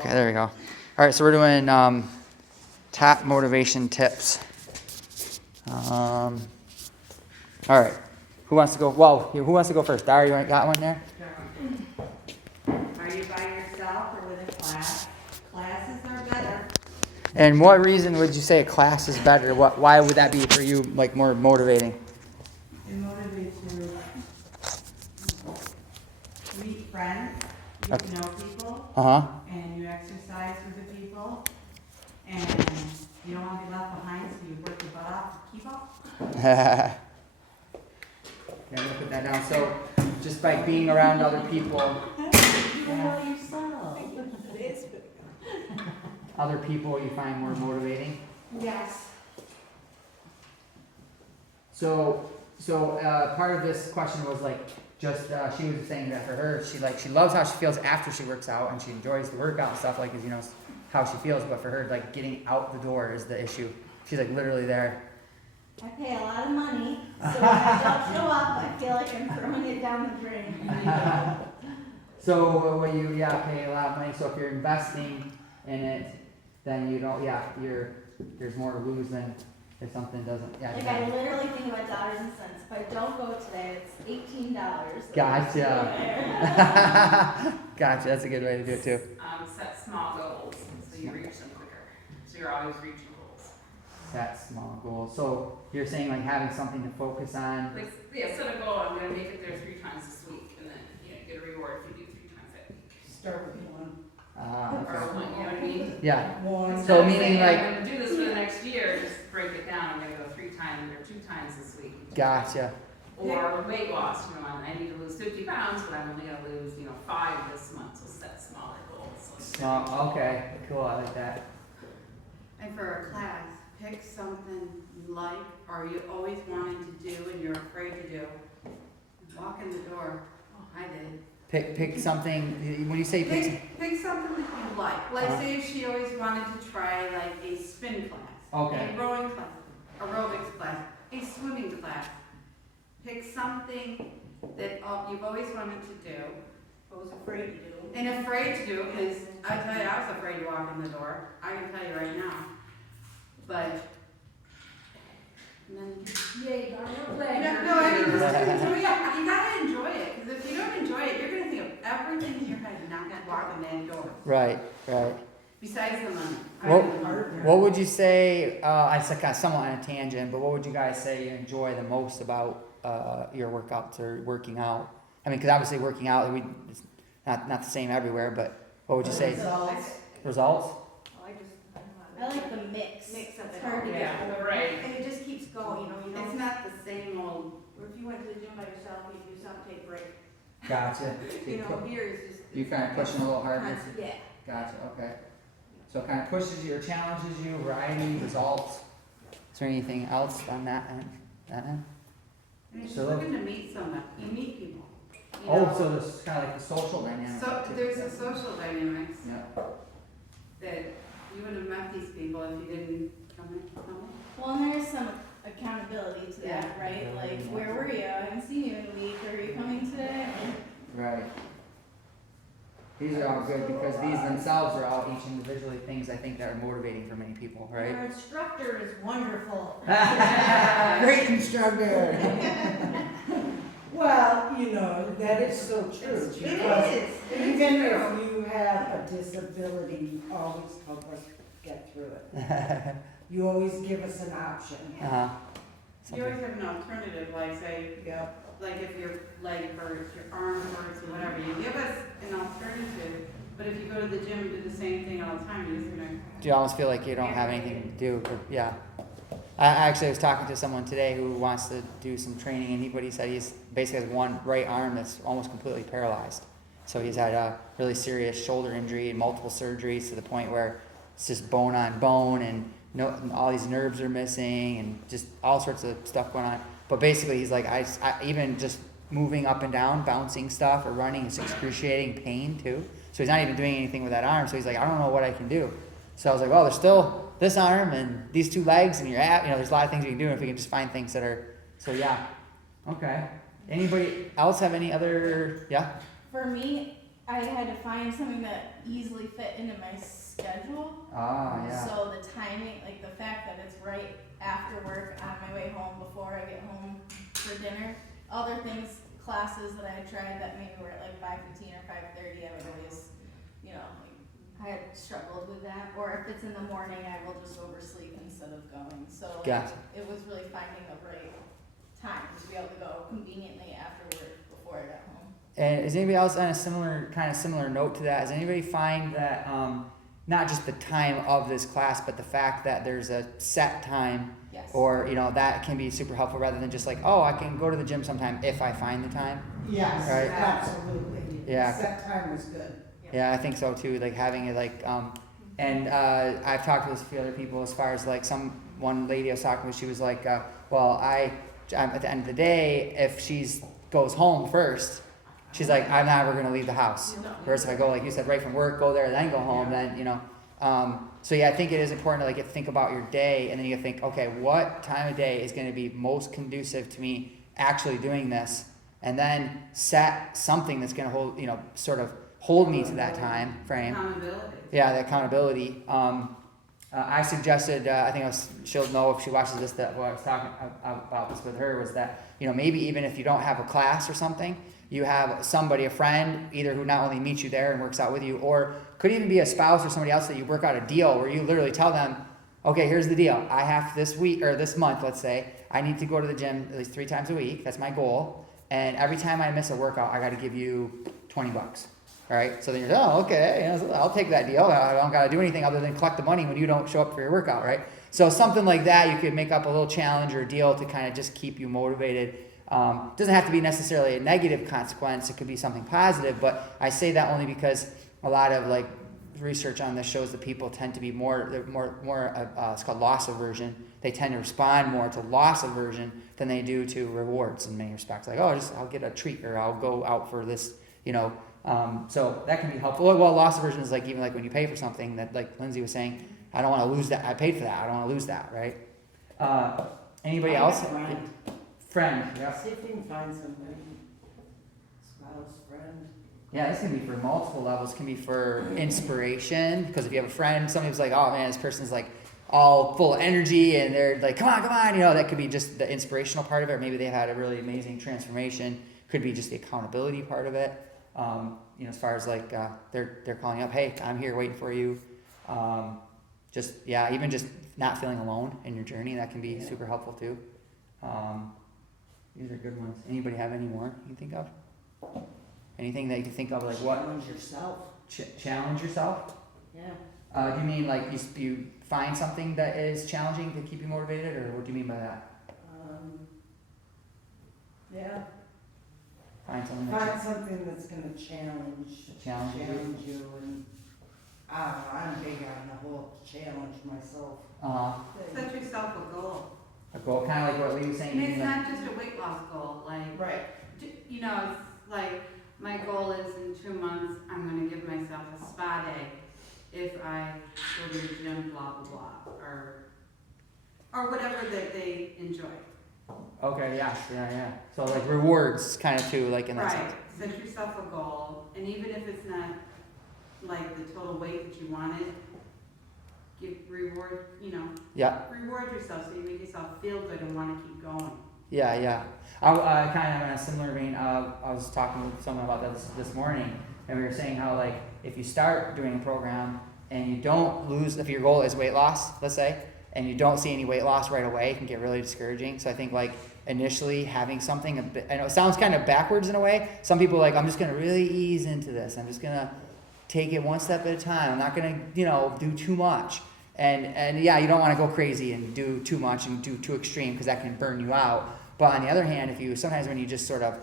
Okay, there we go. All right, so we're doing top motivation tips. All right, who wants to go? Well, who wants to go first? Dara, you got one there? Are you by yourself or with a class? Classes are better. And what reason would you say a class is better? Why would that be for you, like, more motivating? It motivates you to meet friends, you get to know people, Uh and you exercise with the people, and you don't want to be left behind, so you work your butt off to keep up. huh. Yeah, I'm gonna put that down. So, just by being around other people, Well, yourself. other people you find more motivating. Yes. So part of this question was like, just she was saying that for her, she loves how she feels after she works out, and she enjoys the workout and stuff, like, you know, how she feels. But for her, like, getting out the door is the issue. She's like literally there. I pay a lot of money, so when I don't show up, I feel like I'm throwing it down the drain. So when you pay a lot of money, so if you're investing in it, then you don't there's more to lose than if something doesn't. Like, I literally think about dollars and cents. If I don't go today, it's $18. Gotcha. Gotcha. That's a good way to do it too. Set small goals so you reach them quicker. So you're always reaching goals. Set small goals. So you're saying, like, having something to focus on. Like, set a goal. I'm going to make it there 3 times this week, and then get a reward if you do 3 times that week. Start with one. Okay. Or one, you know what I mean? Yeah. One. Instead So of meaning, saying, like- I'm going to do this for the next year. Just break it down. I'm going to go 3 times or 2 times this week. Gotcha. Or weight loss. I need to lose 50 pounds, but I'm only going to lose 5 this month. So set smaller goals. Okay. Cool. I like that. And for a class, pick something you like or you always wanted to do and you're afraid to do. Walk in the door. Oh, I did. Pick something. When you say Pick something that you like. Like, say if she always wanted to try like a spin class, Okay. a rowing class, aerobics class, a swimming class. Pick something that you've always wanted to do. I was afraid to do. And afraid to do, because I tell you, I was afraid to walk in the door. I can tell you right now. But, and then, Yay, darn no, I mean, just enjoy it. You gotta enjoy it, because if you don't enjoy it, you're gonna think of everything in your head and not walking that door. Right. Besides the money. What would you say? I kind of somewhat on a tangent, but what would you guys say you enjoy the most about your workouts or working out? I mean, because obviously working out, it's not the same everywhere. But what would you say? Results? I like the mix. Mix of It's it hard to all. get Yeah, bored. right. And it just keeps going, you It's know, not the same old, or if you went to the gym by yourself, you do something, take a break. Gotcha. You know, here is just. You kind of pushing a little harder. constant. Yeah. Gotcha. Okay. So it kind of pushes you or challenges you, variety, results. Is there anything else on that end? and you're just So- looking to meet someone. You meet people. You Oh, know? so there's kind of like the social dynamic. So too. there's a social dynamics Yeah. that you would have met these people if you didn't come in. Well, and there's some accountability to that, Yeah. right? Like, where were you? I haven't seen you in a week. Are you coming today? Right. These are all good because these themselves are all each individually things I think that are motivating for many people, right? Our instructor is wonderful. Great instructor. Well, that is so true. It because is. It is Even true. if you have a disability, you always help us get through it. You always give us an option. Uh-huh. You always have an alternative, like say, Yep. like if your leg hurts, your arm hurts, or whatever, you give us an alternative. But if you go to the gym and do the same thing all the time, you're just gonna. Do you almost feel like you don't have anything to do? Yeah. I actually was talking to someone today who wants to do some training, and he said he's basically has one right arm that's almost completely paralyzed. So he's had a really serious shoulder injury and multiple surgeries to the point where it's just bone on bone, and all these nerves are missing, and just all sorts of stuff going on. But basically, he's like, I even just moving up and down, bouncing stuff or running is excruciating pain too. So he's not even doing anything with that arm. So he's like, I don't know what I can do. So I was like, well, there's still this arm and these 2 legs and your app. There's a lot of things you can do if we can just find things that are. So yeah. Okay. Anybody else have any other? Yeah. For me, I had to find something that easily fit into my schedule. Ah, yeah. So the timing, like the fact that it's right after work on my way home before I get home for dinner. Other things, classes that I had tried that maybe were at like 5:15 or 5:30, I would always, you know, like, I had struggled with that. Or if it's in the morning, I will just oversleep instead of going. So Gotcha. it was really finding the right time to be able to go conveniently after work before I got home. And is anybody else on a similar note to that? Does anybody find that not just the time of this class, but the fact that there's a set time, Yes. or that can be super helpful rather than just like, oh, I can go to the gym sometime if I find the time. Yes, Right. absolutely. Yeah. Set time was good. Yeah, I think so too. Like having it like, and I've talked with a few other people as far as like one lady I was talking with. She was like, well, I'm at the end of the day, if she's goes home first, she's like, I'm never gonna leave the house. Whereas if I go, like you said, right from work, go there, then go home, then So yeah, I think it is important to like think about your day, and then you think, okay, what time of day is going to be most conducive to me actually doing this, and then set something that's going to hold, sort of hold me to that time frame. Accountability. Yeah, the accountability. I suggested, I think she'll know if she watches this, that what I was talking about this with her was that, maybe even if you don't have a class or something, you have somebody, a friend, either who not only meets you there and works out with you, or could even be a spouse or somebody else that you work out a deal where you literally tell them, okay, here's the deal. I have this week or this month, let's say, I need to go to the gym at least 3 times a week. That's my goal. And every time I miss a workout, I got to give you $20. All right. So then you're, oh, okay, I'll take that deal. I don't got to do anything other than collect the money when you don't show up for your workout. Right. So something like that, you could make up a little challenge or deal to kind of just keep you motivated. Doesn't have to be necessarily a negative consequence. It could be something positive, but I say that only because a lot of like research on this shows that people tend to be more it's called loss aversion. They tend to respond more to loss aversion than they do to rewards in many respects. Like, oh, I'll get a treat, or I'll go out for this, so that can be helpful. Well, loss aversion is like even like when you pay for something that, like Lindsay was saying, I don't want to lose that. I paid for that. I don't want to lose that, right? Anybody else? Friend, yeah. See if you can find somebody. Spouse, friend. Yeah, this can be for multiple levels. It can be for inspiration, because if you have a friend, somebody who's like, oh man, this person's like all full of energy and they're like, come on, that could be just the inspirational part of it. Or maybe they've had a really amazing transformation. Could be just the accountability part of it. As far as like they're calling up, hey, I'm here waiting for you. Even just not feeling alone in your journey, that can be super helpful too. These are good ones. Anybody have any more you can think of? Anything that you can think of, like what? Challenge yourself. Challenge yourself? Yeah. Do you mean like you find something that is challenging to keep you motivated, or what do you mean by that? Yeah. Find something Find something that's gonna challenge you, and I don't know, I'm big on the whole challenge myself. thing. Set yourself a goal. A goal, kind of like what Lee was saying. And it's you mean, not just a weight loss goal, like, Right. it's like, my goal is in 2 months, I'm gonna give myself a spa day if I go to the gym, blah, blah, blah, or whatever that they enjoy. okay, yeah. So like rewards, kind of too, like in that Right, sense. set yourself a goal, and even if it's not like the total weight that you wanted, reward yourself so you make yourself feel good and wanna keep going. Yeah. I kind of in a similar vein. I was talking with someone about this morning, and we were saying how like if you start doing a program and you don't lose, if your goal is weight loss, let's say, and you don't see any weight loss right away, it can get really discouraging. So I think like initially having something a bit, I know it sounds kind of backwards in a way. Some people are like, I'm just gonna really ease into this. I'm just gonna take it one step at a time. I'm not gonna do too much. And yeah, you don't want to go crazy and do too much and do too extreme, because that can burn you out. But on the other hand, sometimes when you just sort of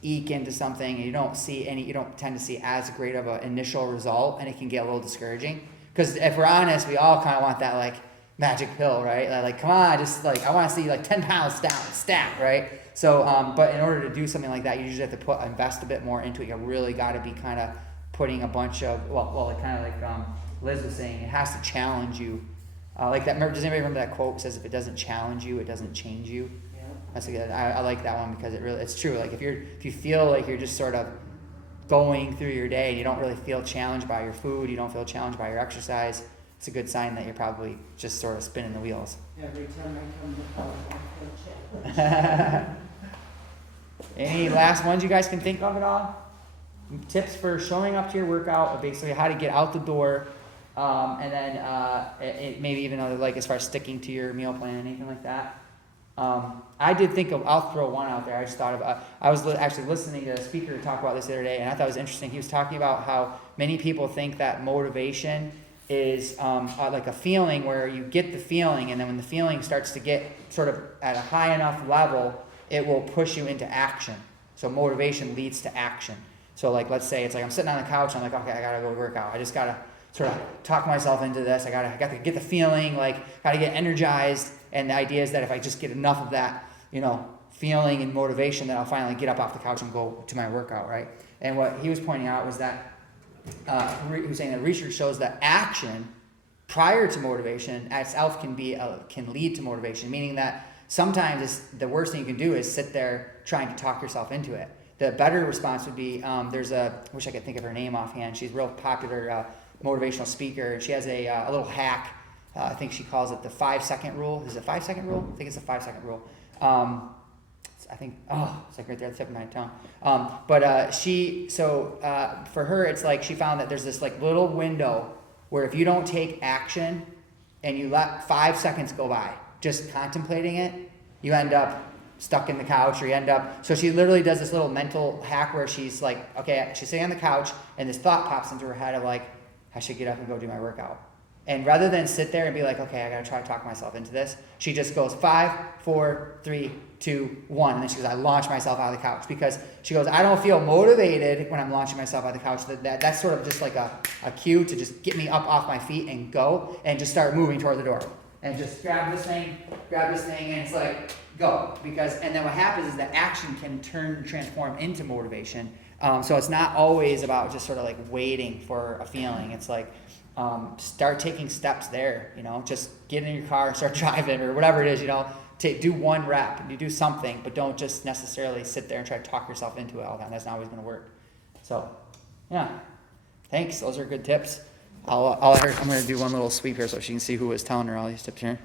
eke into something and you don't tend to see as great of an initial result, and it can get a little discouraging. Because if we're honest, we all kind of want that like magic pill, right? Like, come on, just like I want to see like 10 pounds down, stat, right? So, but in order to do something like that, you usually have to invest a bit more into it. You really got to be kind of putting a bunch of kind of like Liz was saying, it has to challenge you. Like that. Does anybody remember that quote? It says, "If it doesn't challenge you, it doesn't change you." Yeah. That's a good. I like that one because it's true. Like if you feel like you're just sort of going through your day and you don't really feel challenged by your food, you don't feel challenged by your exercise, it's a good sign that you're probably just sort of spinning the wheels. Every time I come to college, I feel challenged. Any last ones you guys can think of at all? Tips for showing up to your workout, basically how to get out the door, and then maybe even like as far as sticking to your meal plan, anything like that. I did think of, I'll throw one out there. I just thought of, I was actually listening to a speaker talk about this the other day, and I thought it was interesting. He was talking about how many people think that motivation is like a feeling where you get the feeling, and then when the feeling starts to get sort of at a high enough level, it will push you into action. So motivation leads to action. So like, let's say it's like I'm sitting on the couch, I'm like, okay, I gotta go work out. I just gotta sort of talk myself into this. I got to get the feeling, like, gotta get energized. And the idea is that if I just get enough of that, feeling and motivation, that I'll finally get up off the couch and go to my workout, right? And what he was pointing out was that he was saying that research shows that action prior to motivation itself can lead to motivation, meaning that sometimes the worst thing you can do is sit there trying to talk yourself into it. The better response would be, wish I could think of her name offhand. She's a real popular motivational speaker, and she has a little hack. I think she calls it the 5-second rule. Is it 5-second rule? I think it's a 5-second rule. It's like right there at the tip of my tongue. For her, it's like she found that there's this like little window where if you don't take action and you let 5 seconds go by just contemplating it, you end up stuck in the couch, or so she literally does this little mental hack where she's like, okay, she's sitting on the couch and this thought pops into her head of like, I should get up and go do my workout. And rather than sit there and be like, okay, I gotta try to talk myself into this, she just goes 5, 4, 3, 2, 1. And then she goes, I launch myself out of the couch, because she goes, I don't feel motivated when I'm launching myself out of the couch. That's sort of just like a cue to just get me up off my feet and go and just start moving toward the door. And just grab this thing, and it's like, go. And then what happens is that action can transform into motivation. So it's not always about just sort of like waiting for a feeling. It's like, start taking steps there, just get in your car and start driving, or whatever it is, do one rep, you do something, but don't just necessarily sit there and try to talk yourself into it all the time. That's not always going to work. So, yeah, thanks. Those are good tips. I'm going to do one little sweep here so she can see who was telling her all these tips here.